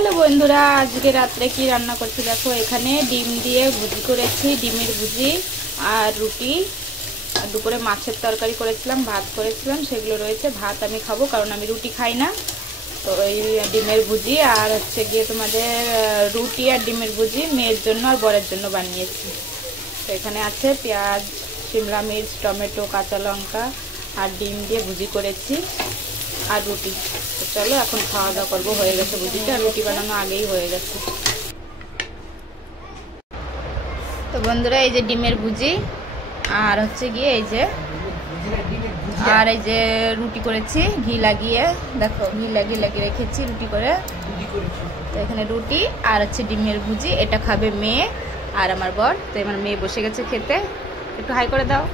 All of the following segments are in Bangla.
হ্যালো বন্ধুরা, আজকে রাত্রে কি রান্না করছি দেখো। এখানে ডিম দিয়ে ভুজি করেছি, ডিমের ভুজি আর রুটি। আর দুপুরে মাছের তরকারি করেছিলাম, ভাত করেছিলাম, সেগুলো রয়েছে। ভাত আমি খাবো কারণ আমি রুটি খাই না। তো এই ডিমের ভুজি আর হচ্ছে গিয়ে তোমাদের রুটি আর ডিমের ভুজি মেয়ের জন্য আর বরের জন্য বানিয়েছি। তো এখানে আছে পেঁয়াজ, শিমলা মির্চ, টমেটো, কাঁচা লঙ্কা আর ডিম দিয়ে ভুজি করেছি আর রুটি। তো চলো এখন খাওয়া দাওয়া করবো। হয়ে গেছে ভুজিটা, রুটি বানানো আগেই হয়ে গেছে। তো বন্ধুরা, এই যে ডিমের ভুজি আর হচ্ছে গিয়ে এই যে রুটি করেছি ঘি লাগিয়ে। দেখো ঘি লাগিয়ে রেখেছি রুটি করে। তো এখানে রুটি আর হচ্ছে ডিমের ভুজি, এটা খাবে মেয়ে আর আমার বর। তো আমার মেয়ে বসে গেছে খেতে, একটু হাই করে দাও।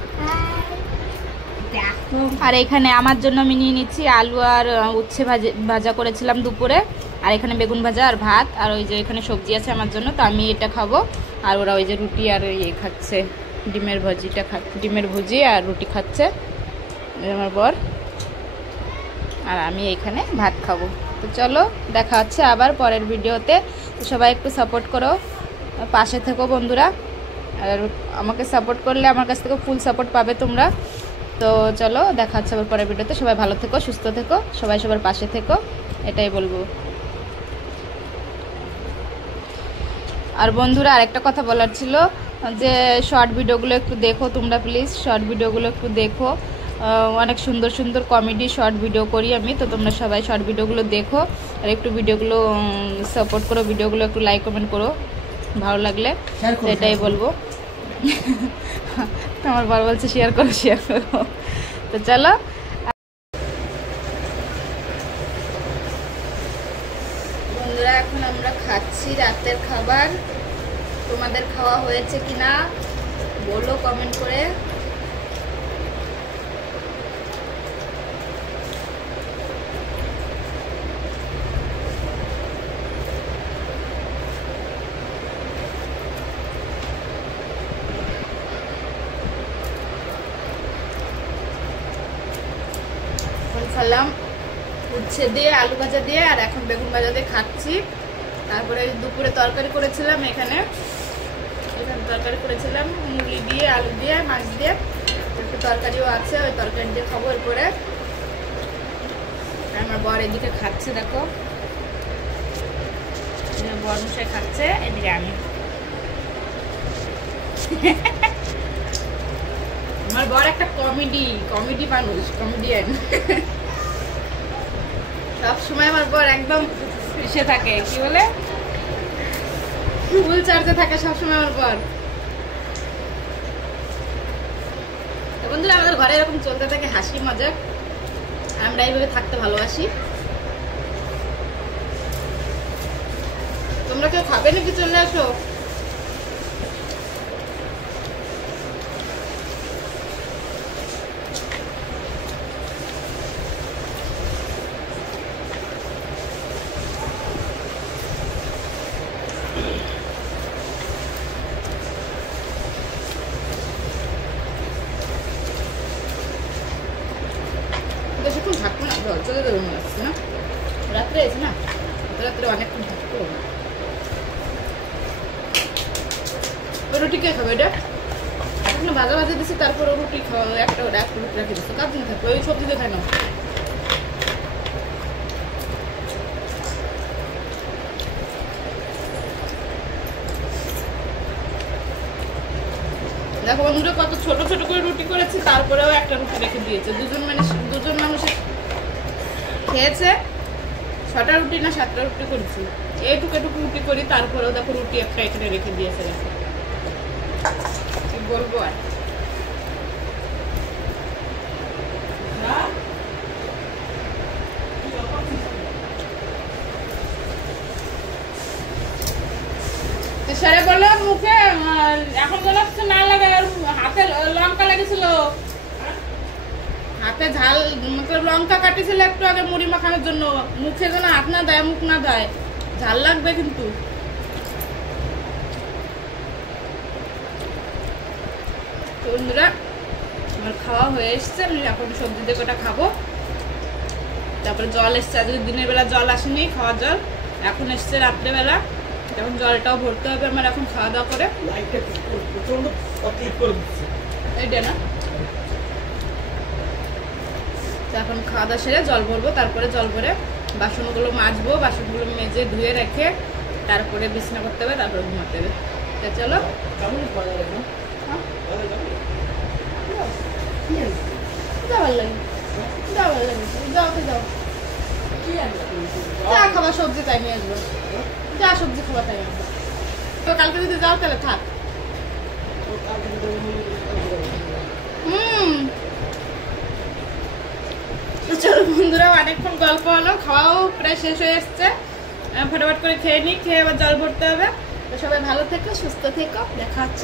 আর এখানে আমার জন্য আমি নিয়ে নিচ্ছি আলু আর উচ্ছে ভাজা করেছিলাম দুপুরে, আর এখানে বেগুন ভাজা আর ভাত, আর ওই যে এখানে সবজি আছে আমার জন্য। তো আমি এটা খাবো আর ওরা ওই যে রুটি আর ইয়ে খাচ্ছে, ডিমের ভুজি আর রুটি খাচ্ছে আমার বর, আর আমি এইখানে ভাত খাবো। তো চলো দেখা হচ্ছে আবার পরের ভিডিওতে। তো সবাই একটু সাপোর্ট করো, পাশে থেকো বন্ধুরা। আর আমাকে সাপোর্ট করলে আমার কাছ থেকে ফুল সাপোর্ট পাবে তোমরা। তো চলো দেখা হচ্ছে আবার পরের ভিডিওতে। সবাই ভালো থেকো, সুস্থ থেকো, সবাই সবার পাশে থেকো, এটাই বলবো। আর বন্ধুরা আরেকটা কথা বলার ছিল যে শর্ট ভিডিওগুলো একটু দেখো তোমরা, প্লিজ শর্ট ভিডিওগুলো একটু দেখো। অনেক সুন্দর সুন্দর কমেডি শর্ট ভিডিও করি আমি। তো তোমরা সবাই শর্ট ভিডিওগুলো দেখো আর একটু ভিডিওগুলো সাপোর্ট করো, ভিডিওগুলো একটু লাইক কমেন্ট করো ভালো লাগলে, এটাই বলবো। আমার বর বলছে শেয়ার করো। তো চলো, বন্ধুরা এখন আমরা খাচ্ছি রাতের খাবার। তোমাদের খাওয়া হয়েছে কিনা বলো কমেন্ট করে। খেলাম উচ্ছে দিয়ে, আলু ভাজা দিয়ে, আর এখন বেগুন ভাজা দিয়ে খাচ্ছি। তারপরে দুপুরে তরকারি করেছিলাম, এখানে তরকারি করেছিলাম মুরগি দিয়ে, আলু দিয়ে, মাছ দিয়ে, একটু তরকারিও আছে, ওই তরকারি দিয়ে খাবো। এরপরে আমার বর এদিকে খাচ্ছে, দেখো বর মশাই খাচ্ছে, এদিকে আমি। আমার বর একটা কমেডি মানুষ, কমেডিয়ান। সব সময় আমার বর একদম এসে থাকে, কি বলে, ফুল চার্জে থাকে সবসময় আমার বর। বন্ধুরা আমাদের ঘরে এরকম চলতে থাকে হাসি মজা, আমরা এইভাবে থাকতে ভালোবাসি। তোমরা কেউ খাবে নাকি? চলে আসো। বেশিক্ষণ থাকবো না, চলে যাবো মনে হচ্ছে না, রাত্রে এসে না, রাত্রে অনেকক্ষণ থাকবো। রুটি কে খাবে? এটা এখন ভাজা দিচ্ছি, তারপরে রুটি খাওয়া, একটা রুটি রাখি দিচ্ছি, কার জন্য থাকবে? ওই সবজি দিয়ে খাই না। দেখো বন্ধুরা কত ছোট ছোট করে রুটি করেছি, তারপরেও একটা রুটি রেখে দিয়েছে। দুজন মানুষ খেয়েছে। 6টা রুটি না 7টা রুটি করেছি, এইটুকু রুটি করি, তারপরেও দেখো রুটি একটা এখানে রেখে দিয়েছে। কি বলবো আর। সেরে বললো মুখে, এখন বলো না লাগে, হাতে লঙ্কা লেগেছিল, হাতে ঝাল, লঙ্কা কাটিছিল একটু আগে মুড়ি মাখানোর জন্য। মুখে যেন হাত না দেয়, মুখ না দেয়, ঝাল লাগবে কিন্তু। বন্ধুরা আমার খাওয়া হয়ে এসছে, আমি এখন সবজি দিয়ে ওটা খাবো। তারপরে জল এসছে, আজকে দিনের বেলা জল আসেনি, খাওয়ার জল। এখন এসছে রাত্রেবেলা, এখন জলটাও ভরতে হবে আমার এখন খাওয়া দাওয়া করে। এইটা না, এখন খাওয়া দাওয়া সেরে জল ভরবো, তারপরে জল ভরে বাসনগুলো মাজবো, বাসনগুলো মেজে ধুয়ে রেখে তারপরে বিছানা করতে হবে, তারপরে ঘুমাতে হবে। চলো যাওয়ার লাগে, যাওয়ার লাগে, যাও তো যাও, যা খাবার সবজি তাই নিয়ে আসবো, যা সবজি খাবার তাই আসবো। তো কালকে যদি যাও তাহলে থাক। চলো বন্ধুরা, অনেকক্ষণ গল্প হলো, খাওয়াও প্রায় শেষ হয়ে এসছে, ফটাফট করে খেয়ে নিই, খেয়ে আবার জল ভরতে হবে। তো সবাই ভালো থেকো, সুস্থ থেকো, দেখা হচ্ছে।